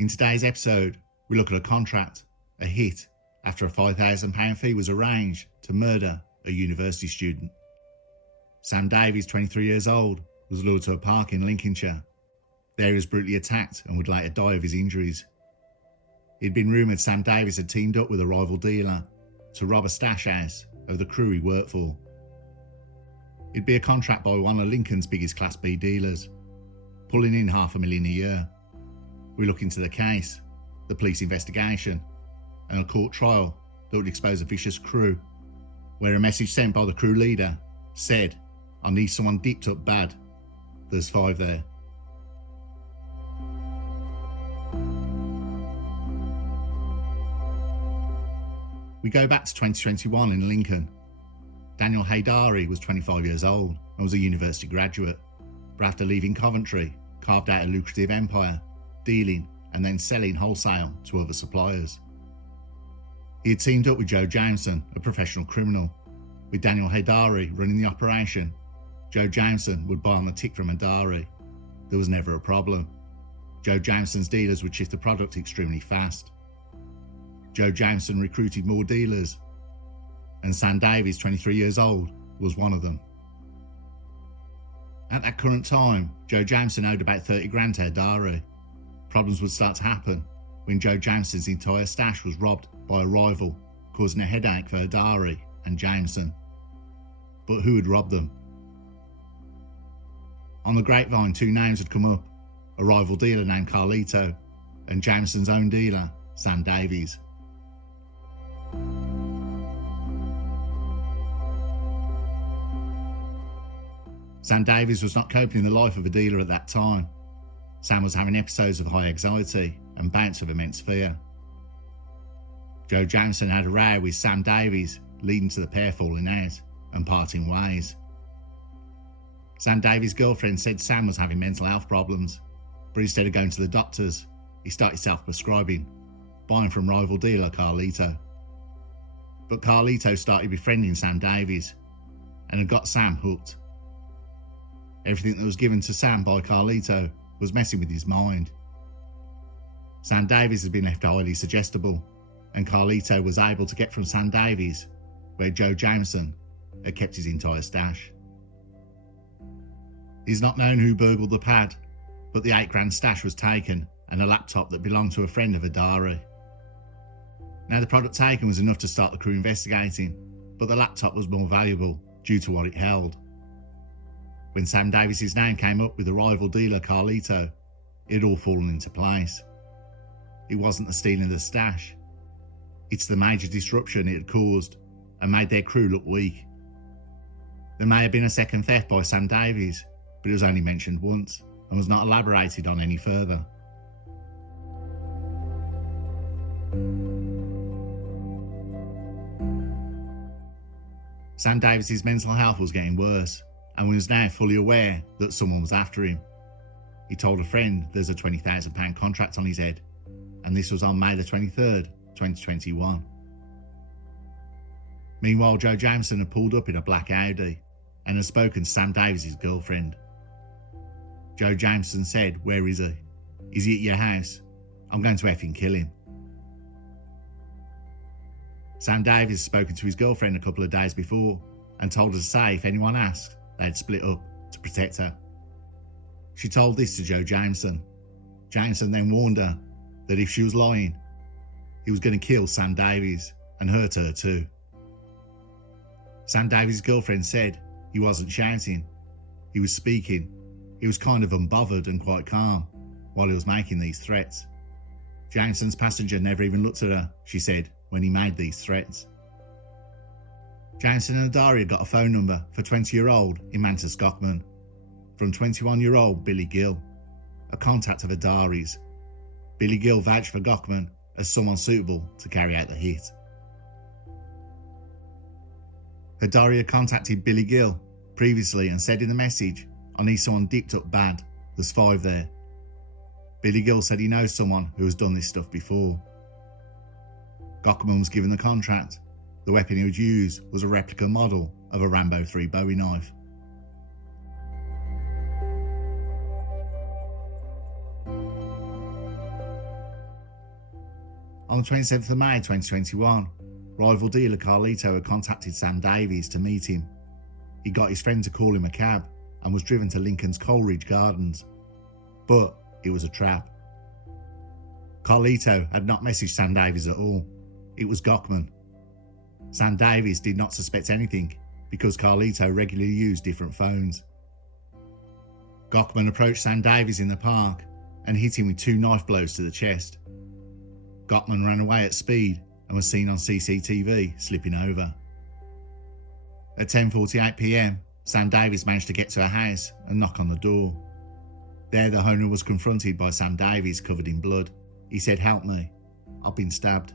In today's episode, we look at a contract, a hit, after a £5,000 fee was arranged to murder a university student. Sam Davies, 23 years old, was lured to a park in Lincolnshire. There he was brutally attacked and would later die of his injuries. It had been rumoured Sam Davies had teamed up with a rival dealer to rob a stash house of the crew he worked for. It'd be a contract by one of Lincoln's biggest Class B dealers, pulling in $500,000 a year. We look into the case, the police investigation, and a court trial that would expose a vicious crew, where a message sent by the crew leader said, "I need someone dipped up bad. There's 5 there." We go back to 2021 in Lincoln. Daniel Haydari was 25 years old and was a university graduate, but after leaving Coventry, carved out a lucrative empire, dealing and then selling wholesale to other suppliers. He had teamed up with Joe Jameson, a professional criminal. With Daniel Haydari running the operation, Joe Jameson would buy on the tick from Haydari. There was never a problem. Joe Jameson's dealers would shift the product extremely fast. Joe Jameson recruited more dealers, and Sam Davies, 23 years old, was one of them. At that current time, Joe Jameson owed about 30 grand to Haydari. Problems would start to happen when Joe Jameson's entire stash was robbed by a rival, causing a headache for Haydari and Jameson. But who had robbed them? On the grapevine, 2 names had come up: a rival dealer named Carlito and Jameson's own dealer, Sam Davies. Sam Davies was not coping in the life of a dealer at that time. Sam was having episodes of high anxiety and bouts of immense fear. Joe Jameson had a row with Sam Davies, leading to the pair falling out and parting ways. Sam Davies' girlfriend said Sam was having mental health problems, but instead of going to the doctors, he started self-prescribing, buying from rival dealer Carlito. But Carlito started befriending Sam Davies and had got Sam hooked. Everything that was given to Sam by Carlito was messing with his mind. Sam Davies had been left highly suggestible, and Carlito was able to get from Sam Davies where Joe Jameson had kept his entire stash. It is not known who burgled the pad, but the 8 grand stash was taken and a laptop that belonged to a friend of Haydari. Now, the product taken was enough to start the crew investigating, but the laptop was more valuable due to what it held. When Sam Davies' name came up with the rival dealer Carlito, it had all fallen into place. It wasn't the stealing of the stash. It's the major disruption it had caused and made their crew look weak. There may have been a second theft by Sam Davies, but it was only mentioned once and was not elaborated on any further. Sam Davies' mental health was getting worse, and was now fully aware that someone was after him. He told a friend there's a £20,000 contract on his head, and this was on May the 23rd, 2021. Meanwhile, Joe Jameson had pulled up in a black Audi and had spoken to Sam Davies' girlfriend. Joe Jameson said, "Where is he? Is he at your house? I'm going to effing kill him." Sam Davies had spoken to his girlfriend a couple of days before and told her to say if anyone asked, they'd split up to protect her. She told this to Joe Jameson. Jameson then warned her that if she was lying, he was going to kill Sam Davies and hurt her too. Sam Davies' girlfriend said he wasn't shouting, he was speaking. He was kind of unbothered and quite calm while he was making these threats. Jameson's passenger never even looked at her, she said, when he made these threats. Jameson and Haydari got a phone number for 20-year-old Imanta Skokman from 21-year-old Billy Gill, a contact of Haydari's. Billy Gill vouched for Gockman as someone suitable to carry out the hit. Haydari had contacted Billy Gill previously and said in the message, "I need someone dipped up bad, there's 5 there." Billy Gill said he knows someone who has done this stuff before. Gockman was given the contract. The weapon he would use was a replica model of a Rambo 3 Bowie knife. On the 27th of May 2021, rival dealer Carlito had contacted Sam Davies to meet him. He got his friend to call him a cab and was driven to Lincoln's Coleridge Gardens. But it was a trap. Carlito had not messaged Sam Davies at all. It was Gochman. Sam Davies did not suspect anything because Carlito regularly used different phones. Gochman approached Sam Davies in the park and hit him with 2 knife blows to the chest. Gochman ran away at speed and was seen on CCTV slipping over. At 10:48 p.m, Sam Davies managed to get to a house and knock on the door. There, the owner was confronted by Sam Davies covered in blood. He said, "Help me, I've been stabbed."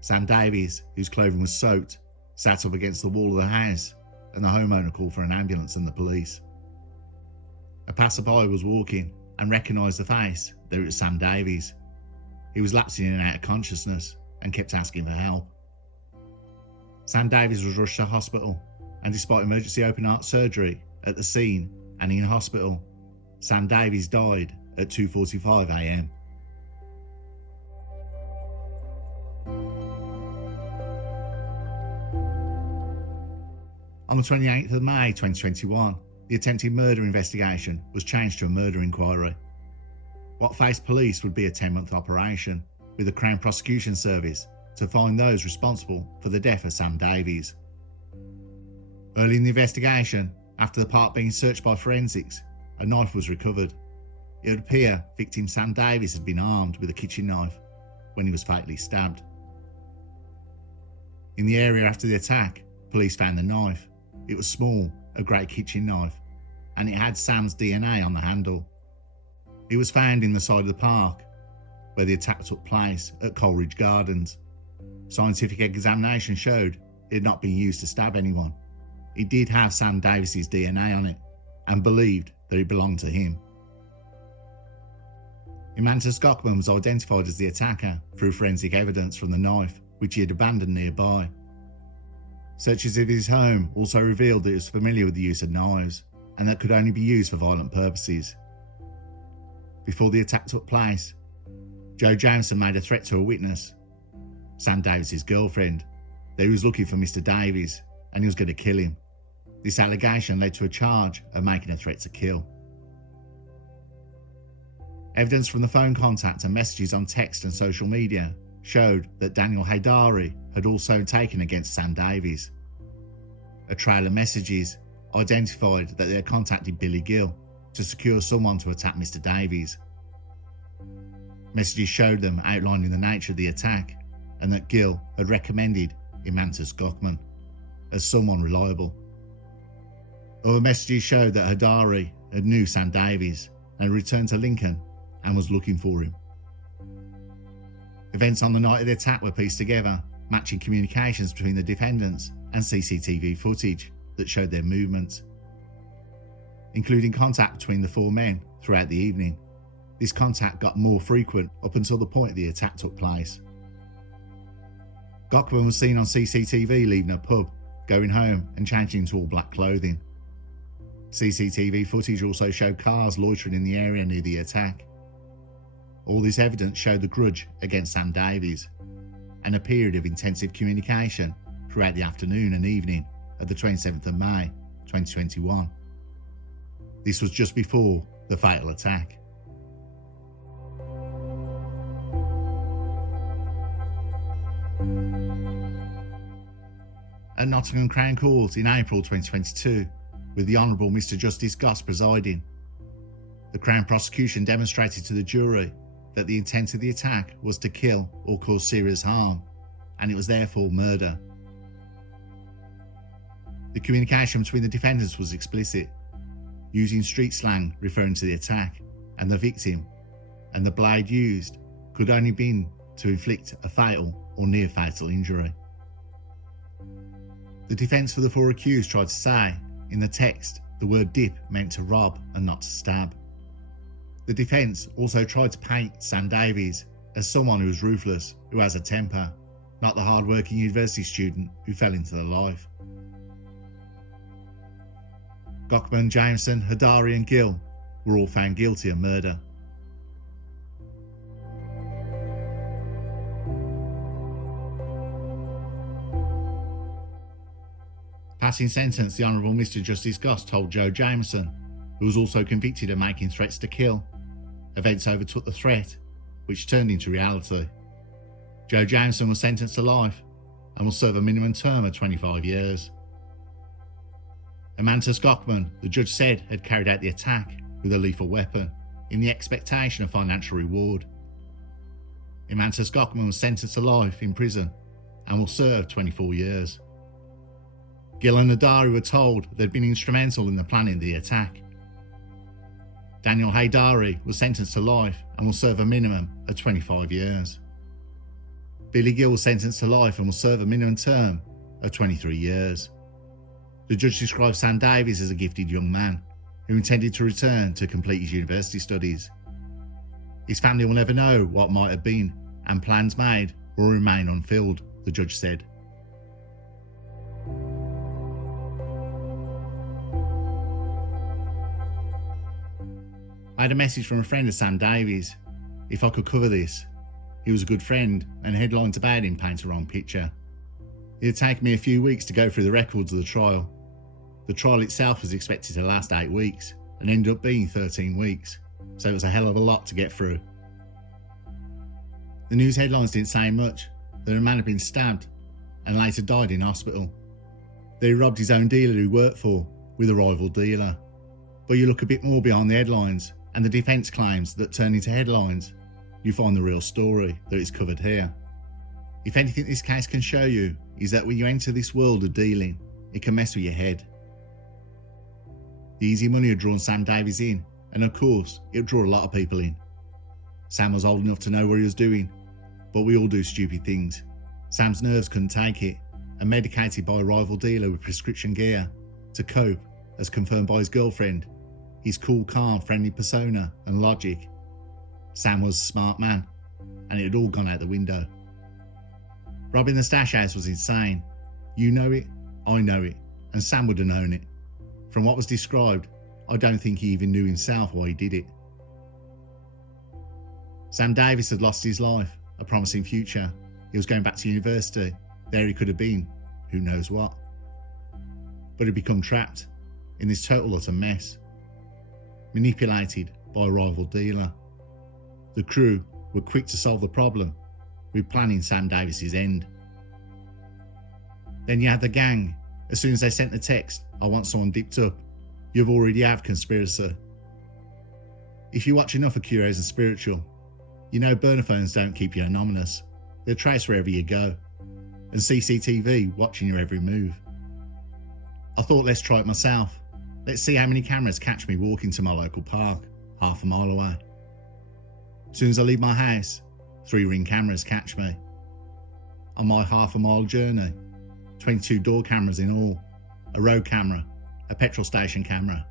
Sam Davies, whose clothing was soaked, sat up against the wall of the house, and the homeowner called for an ambulance and the police. A passerby was walking and recognised the face that it was Sam Davies. He was lapsing in and out of consciousness and kept asking for help. Sam Davies was rushed to hospital, and despite emergency open heart surgery at the scene and in hospital, Sam Davies died at 2:45 a.m. On the 28th of May 2021, the attempted murder investigation was changed to a murder inquiry. What faced police would be a 10-month operation with the Crown Prosecution Service to find those responsible for the death of Sam Davies. Early in the investigation, after the park being searched by forensics, a knife was recovered. It would appear victim Sam Davies had been armed with a kitchen knife when he was fatally stabbed. In the area after the attack, police found the knife. It was small, a grey kitchen knife, and it had Sam's DNA on the handle. It was found in the side of the park where the attack took place at Coleridge Gardens. Scientific examination showed it had not been used to stab anyone. It did have Sam Davies' DNA on it and believed that it belonged to him. Imantas Gochman was identified as the attacker through forensic evidence from the knife, which he had abandoned nearby. Searches of his home also revealed that he was familiar with the use of knives and that could only be used for violent purposes. Before the attack took place, Joe Jameson made a threat to a witness, Sam Davies' girlfriend, that he was looking for Mr. Davies and he was going to kill him. This allegation led to a charge of making a threat to kill. Evidence from the phone contact and messages on text and social media showed that Daniel Haidari had also taken against Sam Davies. A trail of messages identified that they had contacted Billy Gill to secure someone to attack Mr. Davies. Messages showed them outlining the nature of the attack and that Gill had recommended Imantas Gochman as someone reliable. Other messages showed that Haidari had knew Sam Davies and had returned to Lincoln and was looking for him. Events on the night of the attack were pieced together, matching communications between the defendants and CCTV footage that showed their movements, including contact between the 4 men throughout the evening. This contact got more frequent up until the point the attack took place. Gochman was seen on CCTV leaving a pub, going home and changing into all black clothing. CCTV footage also showed cars loitering in the area near the attack. All this evidence showed the grudge against Sam Davies and a period of intensive communication throughout the afternoon and evening of the 27th of May 2021. This was just before the fatal attack. At Nottingham Crown Court in April 2022, with the Honourable Mr Justice Goss presiding, the Crown Prosecution demonstrated to the jury that the intent of the attack was to kill or cause serious harm, and it was therefore murder. The communication between the defendants was explicit, using street slang referring to the attack and the victim, and the blade used could only been to inflict a fatal or near fatal injury. The defence for the 4 accused tried to say, in the text, the word dip meant to rob and not to stab. The defence also tried to paint Sam Davies as someone who was ruthless, who has a temper, not the hard-working university student who fell into the life. Gochman, Jameson, Haidari and Gill were all found guilty of murder. Passing sentence, the Honourable Mr Justice Goss told Joe Jameson, who was also convicted of making threats to kill. Events overtook the threat, which turned into reality. Joe Jameson was sentenced to life and will serve a minimum term of 25 years. Amantas Gockman, the judge said, had carried out the attack with a lethal weapon in the expectation of financial reward. Amantas Gockman was sentenced to life in prison and will serve 24 years. Gill and Adari were told they'd been instrumental in the planning of the attack. Daniel Haydari was sentenced to life and will serve a minimum of 25 years. Billy Gill was sentenced to life and will serve a minimum term of 23 years. The judge described Sam Davies as a gifted young man who intended to return to complete his university studies. His family will never know what might have been, and plans made will remain unfilled, the judge said. I had a message from a friend of Sam Davies. If I could cover this. He was a good friend, and headlines about him paint a wrong picture. It had taken me a few weeks to go through the records of the trial. The trial itself was expected to last 8 weeks, and ended up being 13 weeks, so it was a hell of a lot to get through. The news headlines didn't say much, that a man had been stabbed and later died in hospital. That he robbed his own dealer he worked for with a rival dealer. But you look a bit more behind the headlines and the defence claims that turn into headlines, you find the real story that is covered here. If anything this case can show you is that when you enter this world of dealing, it can mess with your head. The easy money had drawn Sam Davies in, and of course, it drew a lot of people in. Sam was old enough to know what he was doing, but we all do stupid things. Sam's nerves couldn't take it, and medicated by a rival dealer with prescription gear to cope, as confirmed by his girlfriend, his cool, calm, friendly persona and logic. Sam was a smart man, and it had all gone out the window. Robbing the stash house was insane. You know it, I know it, and Sam would have known it. From what was described, I don't think he even knew himself why he did it. Sam Davies had lost his life, a promising future. He was going back to university. There he could have been, who knows what. But he'd become trapped in this total utter mess, manipulated by a rival dealer. The crew were quick to solve the problem with planning Sam Davies' end. Then you had the gang. As soon as they sent the text, "I want someone dipped up," you've already have conspiracy. If you watch enough of Curious and Spiritual, you know burner phones don't keep you anonymous. They're traced wherever you go, and CCTV watching your every move. I thought, let's try it myself. Let's see how many cameras catch me walking to my local park, half a mile away. As soon as I leave my house, 3 Ring cameras catch me. On my half a mile journey, 22 door cameras in all, a road camera, a petrol station camera,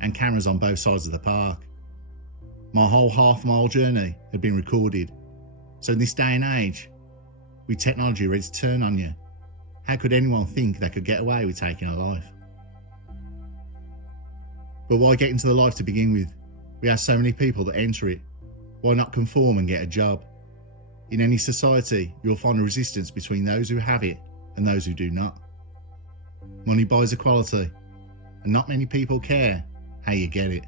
and cameras on both sides of the park. My whole half mile journey had been recorded. So in this day and age, with technology ready to turn on you, how could anyone think they could get away with taking a life? But why get into the life to begin with? We have so many people that enter it. Why not conform and get a job? In any society, you'll find a resistance between those who have it and those who do not. Money buys equality, and not many people care how you get it.